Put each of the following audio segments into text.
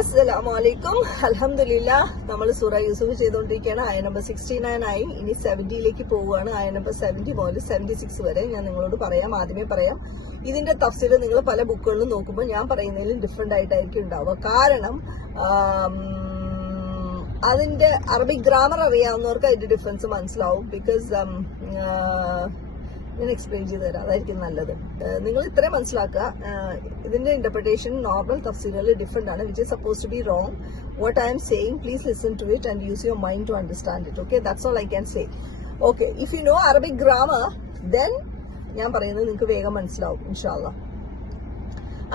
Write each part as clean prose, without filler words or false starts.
അസ്സലാമലൈക്കും. അൽഹംദുലില്ലാ, നമ്മൾ സൂറ യൂസുഫ് ചെയ്തുകൊണ്ടിരിക്കുകയാണ്. ആയ നമ്പർ 69 ആയി. ഇനി 70ലേക്ക് പോവുകയാണ്. ആയ നമ്പർ 70 മുതൽ 76 വരെ ഞാൻ നിങ്ങളോട് ആദ്യമേ പറയാം. ഇതിന്റെ തഫ്സീർ നിങ്ങൾ പല ബുക്കുകളിലും നോക്കുമ്പോൾ ഞാൻ പറയുന്നതിലും ഡിഫറെന്റ് ആയിട്ടായിരിക്കും ഉണ്ടാവുക. കാരണം അതിന്റെ അറബിക് ഗ്രാമർ അറിയാവുന്നവർക്ക് അതിന്റെ ഡിഫറൻസ് മനസ്സിലാവും. ബിക്കോസ് ഞാൻ എക്സ്പ്ലെയിൻ ചെയ്ത് തരാം, അതായിരിക്കും നല്ലത്. നിങ്ങൾ ഇത്രയും മനസ്സിലാക്കുക, ഇതിന്റെ ഇന്റർപ്രിട്ടേഷൻ നോർമൽ തഫ്സീലുകളിൽ ഡിഫറെന്റ് ആണ്, which is suppose to be wrong. What I am saying, please listen to it and use your mind to understand it. Okay, that's all I can say. Okay, if you know Arabic grammar then ഞാൻ പറയുന്നത് നിങ്ങൾക്ക് വേഗം മനസ്സിലാവും ഇൻഷാല്ലാ.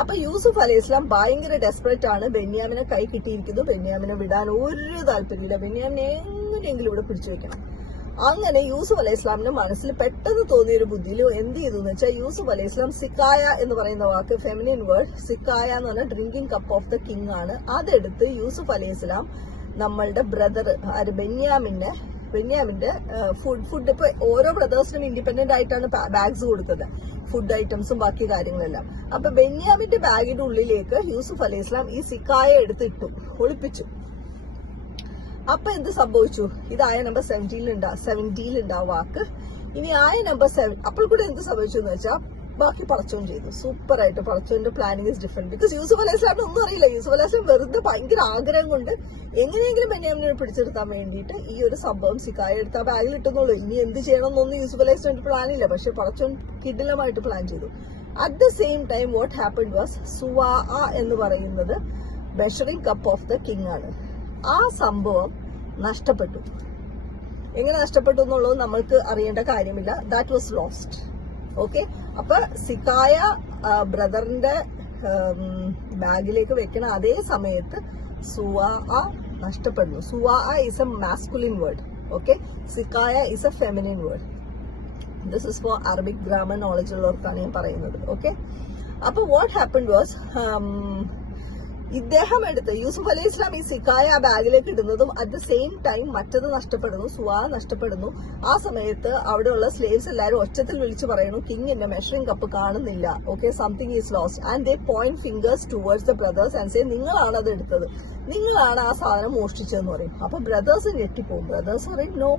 അപ്പൊ യൂസുഫ് അലൈഹിസ്ലാം ഭയങ്കര desperate ആണ്. ബെന്യാമിനെ കൈ കിട്ടിയിരിക്കുന്നു. ബെന്യാമിനെ വിടാൻ ഒരു താല്പര്യമില്ല. ബെന്യാമിനെ എങ്ങനെയെങ്കിലും ഇവിടെ പിടിച്ചു വെക്കണം. അങ്ങനെ യൂസുഫ് അലൈഹി ഇസ്ലാമിന്റെ മനസ്സിൽ പെട്ടെന്ന് തോന്നിയൊരു ബുദ്ധിയിൽ എന്ത് ചെയ്തു എന്ന് വെച്ചാൽ, യൂസുഫ് അലൈഹി ഇസ്ലാം സിക്കായ എന്ന് പറയുന്ന വാക്ക്, ഫെമിനിൻ വേർഡ് സിക്കായ എന്ന് പറഞ്ഞാൽ drinking cup of the king ആണ്. അതെടുത്ത് യൂസുഫ് അലൈഹി ഇസ്ലാം നമ്മളുടെ ബ്രദർ ബെന്യാമിന്റെ ഫുഡ് ഇപ്പൊ ഓരോ ബ്രദേഴ്സിനും ഇൻഡിപെൻഡന്റ് ആയിട്ടാണ് ബാഗ്സ് കൊടുക്കുന്നത്, ഫുഡ് ഐറ്റംസും ബാക്കി കാര്യങ്ങളെല്ലാം. അപ്പൊ ബെന്യാമിന്റെ ബാഗിന്റെ ഉള്ളിലേക്ക് യൂസുഫ് അലൈഹി ഇസ്ലാം ഈ സിക്കായ എടുത്തിട്ടു, ഒളിപ്പിച്ചു. അപ്പൊ എന്ത് സംഭവിച്ചു? ഇത് ആയ നമ്പർ 70 വാക്ക്. ഇനി ആയ നമ്പർ 7 അപ്പോൾ കൂടെ എന്ത് സംഭവിച്ചു എന്ന് വെച്ചാൽ ബാക്കി പടച്ചോൻ ചെയ്തു. സൂപ്പർ ആയിട്ട് പടച്ചോന്റെ planning is different. Because Yusuf അലൈഹി ഇസ്ലാമിന് ഒന്നും അറിയില്ല. യൂസുഫ് അലൈഹി ഇസ്ലാം വെറുതെ ഭയങ്കര ആഗ്രഹം കൊണ്ട് എങ്ങനെയെങ്കിലും ബെന്യാമിനെ പിടിച്ചെടുക്കാൻ വേണ്ടിയിട്ട് ഈ ഒരു സംഭവം സിക്കായ എടുത്ത് ആ ബാഗിൽ ഇട്ടെന്നുള്ളൂ. ഇനി എന്ത് ചെയ്യണമെന്നൊന്നും യൂസുഫ് അലൈഹി ഇസ്ലാമിന്റെ പ്ലാൻ ഇല്ല. പക്ഷെ പടച്ചോൻ കിടിലമായിട്ട് പ്ലാൻ ചെയ്തു. At the same time what happened was, സുവാ എന്ന് പറയുന്നത് measuring cup of the king ആണ്. ആ സംഭവം നഷ്ടപ്പെട്ടു. എങ്ങനെ നഷ്ടപ്പെട്ടു എന്നുള്ളത് നമ്മൾക്ക് അറിയേണ്ട കാര്യമില്ല. That was lost. ഓക്കെ, അപ്പൊ സിക്കായ ബ്രദറിന്റെ ബാഗിലേക്ക് വെക്കണ അതേ സമയത്ത് സുവാ നഷ്ടപ്പെടുന്നു. സുവാ is a masculine word. Okay, സിക്കായ is a feminine word. This is for Arabic grammar knowledge ഉള്ളവർക്കാണ് ഞാൻ പറയുന്നത്. ഓക്കെ, അപ്പൊ വാട്ട് ഹാപ്പൻഡ് വാസ്, ഇദ്ദേഹം എടുത്ത് യൂസുഫ് അലൈഹി ഇസ്ലാം ഈ സിക്കായ ആ ബാഗിലേക്ക് ഇടുന്നതും അറ്റ് ദ സെയിം ടൈം മറ്റത് നഷ്ടപ്പെടുന്നു, സുവാ നഷ്ടപ്പെടുന്നു. ആ സമയത്ത് അവിടെയുള്ള സ്ലേവ്സ് എല്ലാവരും ഒച്ചത്തിൽ വിളിച്ചു പറയുന്നു, കിങ്ങിന്റെ മെഷറിംഗ് കപ്പ് കാണുന്നില്ല. Okay, something is lost. And they point fingers towards the brothers and say, നിങ്ങളാണ് അത് എടുത്തത്, നിങ്ങളാണ് ആ സാധനം മോഷ്ടിച്ചതെന്ന് പറയും. അപ്പൊ ബ്രദേഴ്സ് ഞെട്ടിപ്പോകും. ബ്രദേഴ്സ് പറയും, നോ,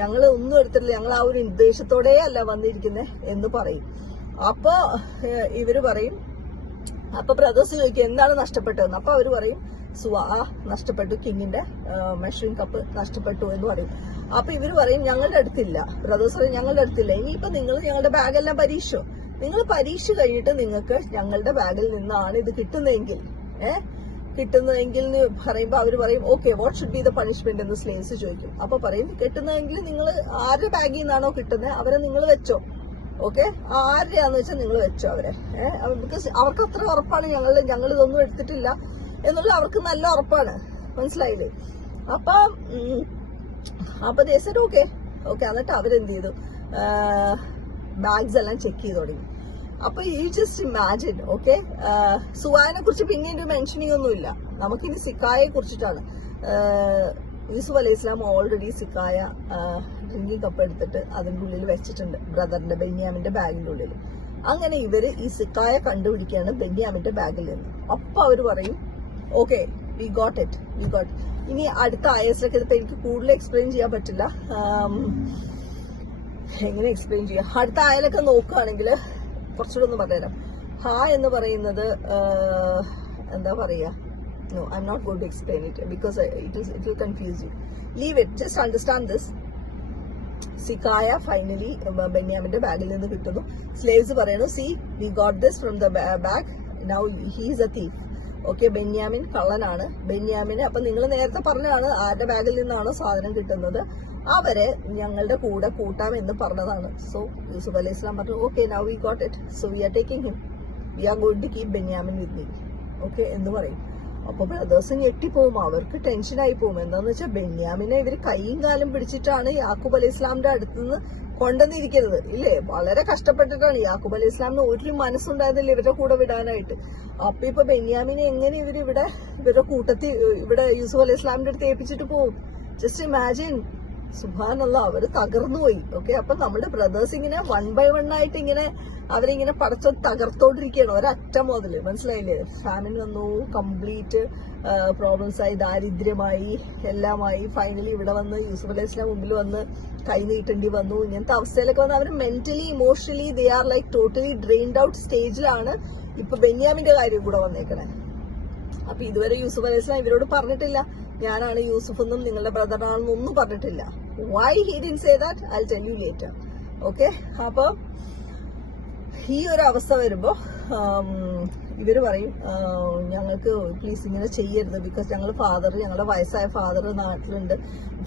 ഞങ്ങൾ ഒന്നും എടുത്തിട്ടില്ല, ഞങ്ങൾ ആ ഒരു ഉദ്ദേശത്തോടെ അല്ല വന്നിരിക്കുന്നത് എന്ന് പറയും. അപ്പൊ ഇവര് പറയും, അപ്പൊ ബ്രദേഴ്സ് ചോദിക്കും എന്താണ് നഷ്ടപ്പെട്ടതെന്ന്. അപ്പൊ അവര് പറയും സുവാ നഷ്ടപ്പെട്ടു, കിങ്ങിന്റെ മെഷറിംഗ് കപ്പ് നഷ്ടപ്പെട്ടു എന്ന് പറയും. അപ്പൊ ഇവര് പറയും ഞങ്ങളുടെ അടുത്തില്ല. ബ്രദേഴ്സ് പറയും ഞങ്ങളുടെ അടുത്തില്ല. ഇനിയിപ്പൊ നിങ്ങൾ ഞങ്ങളുടെ ബാഗെല്ലാം പരീക്ഷോ, നിങ്ങൾ പരീക്ഷ കഴിഞ്ഞിട്ട് നിങ്ങൾക്ക് ഞങ്ങളുടെ ബാഗിൽ നിന്നാണ് ഇത് കിട്ടുന്നതെങ്കിൽ എന്ന് പറയുമ്പോ അവര് പറയും okay, what should be the punishment എന്ന് സ്ലേവ്സ് ചോദിക്കും. അപ്പൊ പറയും കിട്ടുന്നതെങ്കിൽ നിങ്ങൾ ആരുടെ ബാഗിൽ നിന്നാണോ കിട്ടുന്നത് അവരെ നിങ്ങൾ വെച്ചോ. ഓക്കെ, ആരെയാന്ന് വെച്ചാൽ നിങ്ങൾ വെച്ചോ അവരെ. ബിക്കോസ് അവർക്ക് അത്ര ഉറപ്പാണ് ഞങ്ങൾ ഇതൊന്നും എടുത്തിട്ടില്ല എന്നുള്ള അവർക്ക് നല്ല ഉറപ്പാണ്. മനസ്സിലായില്ലേ? അപ്പൊ ദേസഡ് ഓക്കെ. എന്നിട്ട് അവരെന്ത് ചെയ്തു, ബാഗ്സ് എല്ലാം ചെക്ക് ചെയ്ത് തുടങ്ങി. അപ്പൊ യു ജസ്റ്റ് ഇമാജിൻ. ഓക്കെ, സുവാനെ കുറിച്ച് പിന്നീട് മെൻഷനിങ് ഒന്നുമില്ല. നമുക്കിനി സിക്കായെ കുറിച്ചിട്ടാണ്. യൂസുഫ് അലൈഹി ഇസ്ലാം ഓൾറെഡി സിക്കായ ഡ്രിങ്കിങ് കപ്പ് എടുത്തിട്ട് അതിന്റെ ഉള്ളിൽ വെച്ചിട്ടുണ്ട്, ബ്രദറിന്റെ ബെന്യാമിന്റെ ബാഗിന്റെ ഉള്ളിൽ. അങ്ങനെ ഇവര് ഈ സിക്കായ കണ്ടുപിടിക്കുകയാണ് ബെന്യാമിന്റെ ബാഗിൽ നിന്ന്. അപ്പൊ അവര് പറയും ഓക്കെ, വി ഗോട്ട് ഇറ്റ്. ഇനി അടുത്ത ആയസിലൊക്കെ ഇതിപ്പോ എനിക്ക് കൂടുതൽ എക്സ്പ്ലെയിൻ ചെയ്യാൻ പറ്റില്ല. എങ്ങനെ എക്സ്പ്ലെയിൻ ചെയ്യാം? അടുത്ത ആയലൊക്കെ നോക്കുകയാണെങ്കിൽ കുറച്ചുകൂടെ ഒന്ന് പറഞ്ഞുതരാം. എന്ന് പറയുന്നത് എന്താ പറയാ, no, I'm not going to explain it because it will confuse you. Leave it, just understand this. സിക്കായ ഫൈനലി ബെന്യാമിന്റെ ബാഗിൽ നിന്ന് കിട്ടുന്നു. സ്ലേവ്സ് പറയുന്നു, see we got this from the bag, now he is a thief. Okay, Benyamin കള്ളനാണ്. ബെന്യാമിന് അപ്പൊ നിങ്ങൾ നേരത്തെ പറഞ്ഞതാണ് ആരുടെ ബാഗിൽ നിന്നാണോ സാധനം കിട്ടുന്നത് അവരെ ഞങ്ങളുടെ കൂടെ കൂട്ടാം എന്ന് പറഞ്ഞതാണ്. സോ യൂസുഫ് അലൈഹി ഇസ്ലാം പറഞ്ഞു okay, now we got it, so we are taking him, we are going to keep Benyamin with me. Okay എന്ന് പറയും. അപ്പൊ ബ്രദേഴ്സ് ഞെട്ടിപ്പോവും, അവർക്ക് ടെൻഷനായി പോകും. എന്താന്ന് വെച്ചാൽ ബെന്യാമിനെ ഇവര് കൈയും കാലും പിടിച്ചിട്ടാണ് യാക്കൂബ് അലൈഹി ഇസ്ലാമിന്റെ അടുത്തുനിന്ന് കൊണ്ടുവന്നിരിക്കുന്നത് ഇല്ലേ. വളരെ കഷ്ടപ്പെട്ടിട്ടാണ്. യാക്കൂബ് അലൈഹി ഇസ്ലാമിന് ഒരു മനസ്സുണ്ടായിരുന്നില്ല ഇവരുടെ കൂടെ വിടാനായിട്ട്. അപ്പൊ ഇപ്പൊ ബെന്യാമിനെ എങ്ങനെ ഇവരുടെ കൂട്ടത്തിൽ ഇവിടെ യൂസുഫ് അലൈഹി ഇസ്ലാമിന്റെ അടുത്ത് ഏൽപ്പിച്ചിട്ട് പോകും? Just imagine. സുബ്ഹാനല്ലാ, അവര് തകർന്നു പോയി. ഓക്കെ, അപ്പൊ നമ്മുടെ ബ്രദേഴ്സ് ഇങ്ങനെ 1 by 1 ആയിട്ട് ഇങ്ങനെ അവരിങ്ങനെ പടച്ച തകർത്തോണ്ടിരിക്കുകയാണ് ഒരറ്റം മുതല്. മനസ്സിലായില്ലേ? ഫാമിലി വന്നു, കംപ്ലീറ്റ് പ്രോബ്ലംസ് ആയി, ദാരിദ്ര്യമായി, എല്ലാമായി. ഫൈനലി ഇവിടെ വന്ന് യൂസുഫ് അലൈഹി സ്വലാം മുമ്പിൽ വന്ന് കൈ നീട്ടേണ്ടി വന്നു. ഇങ്ങനത്തെ അവസ്ഥയിലൊക്കെ വന്ന് അവർ mentally emotionally they are like totally drained out സ്റ്റേജിലാണ് ഇപ്പൊ ബെന്യാമിന്റെ കാര്യം കൂടെ വന്നേക്കണേ. അപ്പൊ ഇതുവരെ യൂസുഫ് അലൈഹി സ്വലാം ഇവരോട് പറഞ്ഞിട്ടില്ല ഞാനാണ് യൂസുഫ് എന്നും നിങ്ങളുടെ ബ്രദറാണെന്നും ഒന്നും പറഞ്ഞിട്ടില്ല. Why he didn't say that I will tell you later. Okay, അപ്പൊ ഈ ഒരു അവസ്ഥ വരുമ്പോ ഇവര് പറയും ഞങ്ങൾക്ക് പ്ലീസ് ഇങ്ങനെ ചെയ്യരുത്, ബിക്കോസ് ഞങ്ങളുടെ വയസ്സായ ഫാദർ നാട്ടിലുണ്ട്,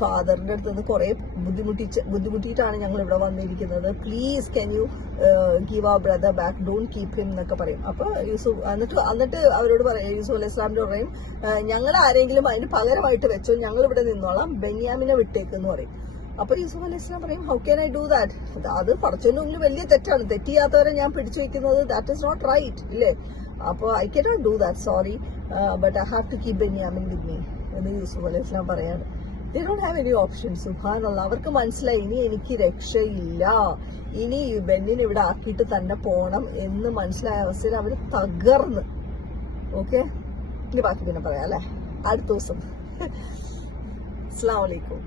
ഫാദറിന്റെ അടുത്ത് നിന്ന് കുറെ ബുദ്ധിമുട്ടിയിട്ടാണ് ഞങ്ങൾ ഇവിടെ വന്നിരിക്കുന്നത്, please can you give our brother back, don't keep him എന്നൊക്കെ പറയും. അപ്പൊ എന്നിട്ട് അവരോട് പറയും, യൂസുഫ് അലൈഹി സ്വലാമിനോട് പറയും ഞങ്ങൾ ആരെങ്കിലും അതിന് പകരമായിട്ട് വെച്ചോ, ഞങ്ങൾ ഇവിടെ നിന്നോളാം, ബെന്യാമിനെ വിട്ടേക്കെന്ന് പറയും. അപ്പൊ യൂസുഫ് അലൈഹി സ്വലാം പറയും how can I do that, അത് പടച്ചവന്റെ മുന്നിൽ വലിയ തെറ്റാണ്, തെറ്റിയാത്തവരെ ഞാൻ പിടിച്ചു വെക്കുന്നത്, ദാറ്റ് ഇസ് നോട്ട് റൈറ്റ് ഇല്ലേ. അപ്പൊ I cannot do that, sorry, but I have to keep Benyamin with me എന്ന് യൂസുഫ് അലൈഹി സ്വലാം പറയാണ്. They don't have any option. സുബ്ഹാനല്ലാഹ്, അവർക്ക് മനസ്സിലായി ഇനി എനിക്ക് രക്ഷയില്ല, ഇനി ബെന്നിനെ ഇവിടെ ആക്കിയിട്ട് തന്നെ പോണം എന്ന് മനസ്സിലായ അവസ്ഥയിൽ അവർ തകർന്ന്. ഓക്കെ, ഇനി ബാക്കി പിന്നെ പറയാം അല്ലെ അടുത്ത ദിവസം. അസ്സലാമു അലൈക്കും.